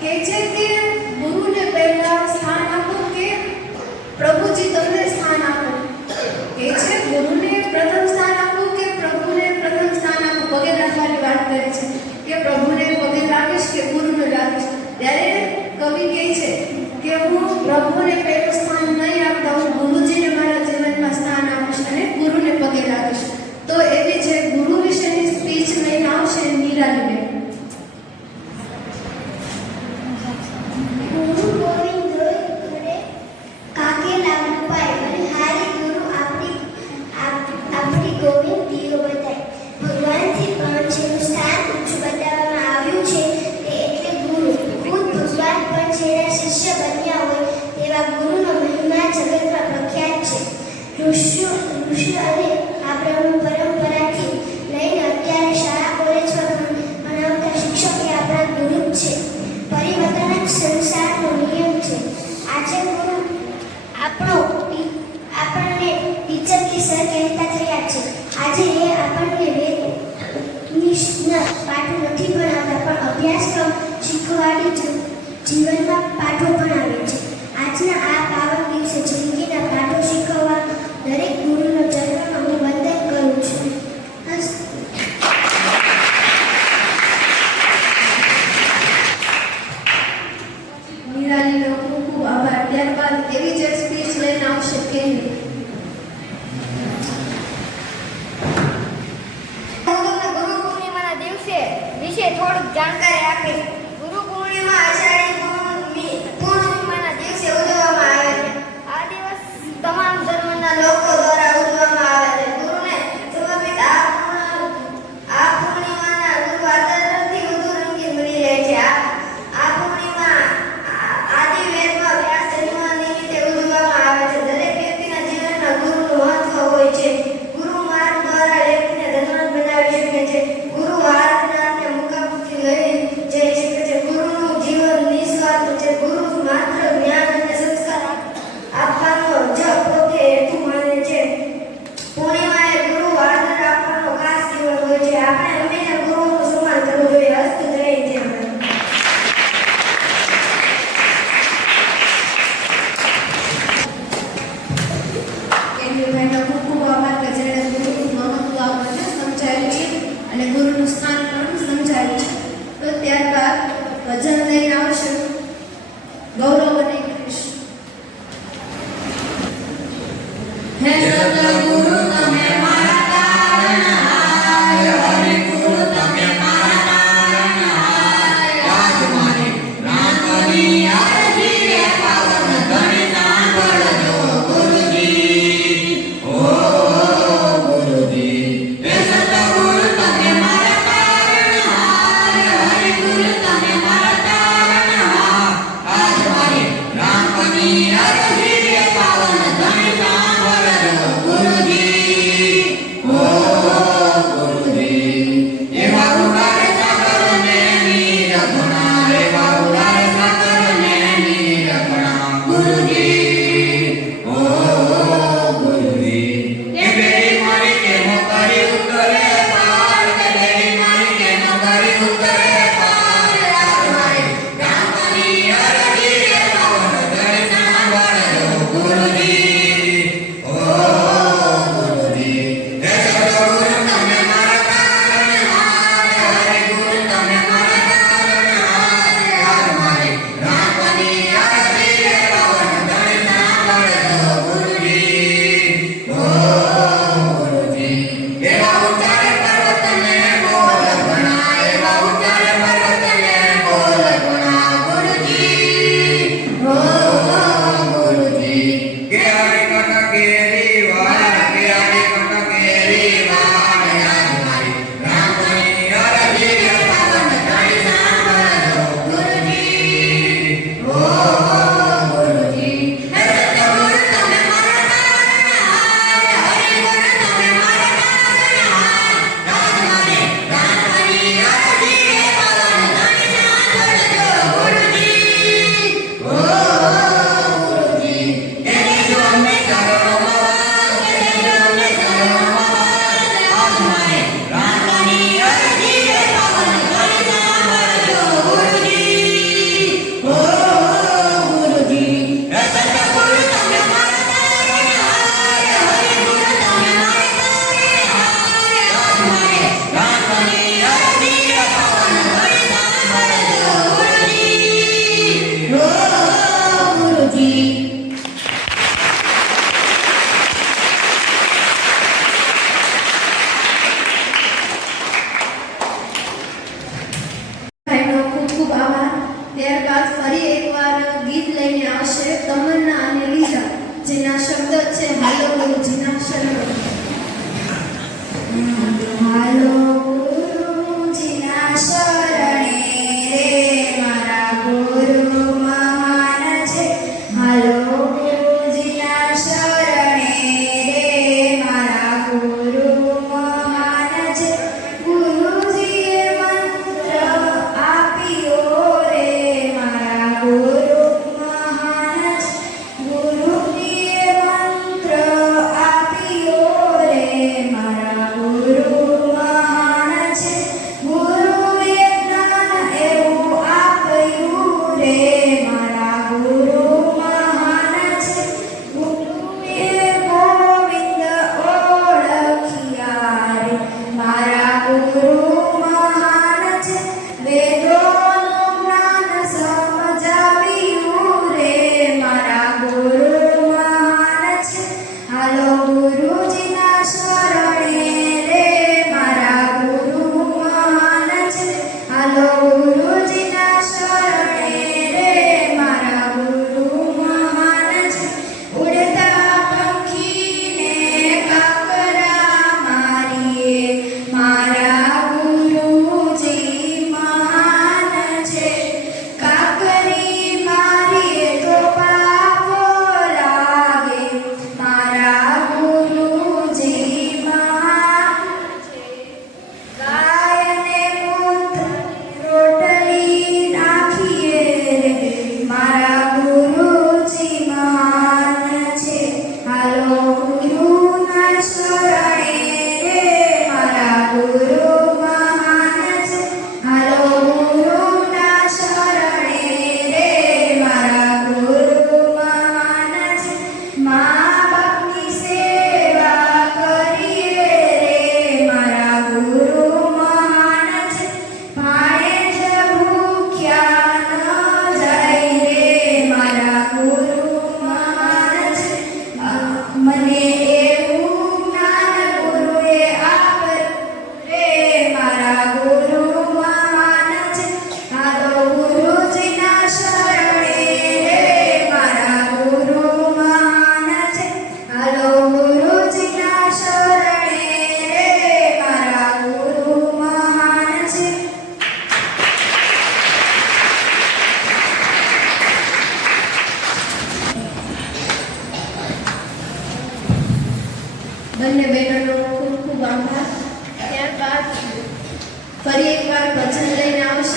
કે છે તે ગુરુને પહેલા સ્થાન આપો કે પ્રભુજી તમને સ્થાન આપો? કે છે ગુરુને પ્રથમ સ્થાન આપો કે પ્રભુને પ્રથમ સ્થાન આપો? પગે રાખવાની વાત કરે છે કે પ્રભુને પગે રાખીશ કે ગુરુને રાખીશ ત્યારે કવિ કહે છે કે હું પ્રભુને પહેલું સ્થાન ગોવિંદ ગીરો બતાય ભગવાન શ્રી સ્થાન ઊંચું બતાવવામાં આવ્યું છે તે એટલે ગુરુ. ખુદ ભગવાન પણ જેના શિષ્ય બન્યા હોય તેવા ગુરુનો જગતમાં પ્રખ્યાત છે. જાણકારી આપીશ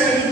Gracias.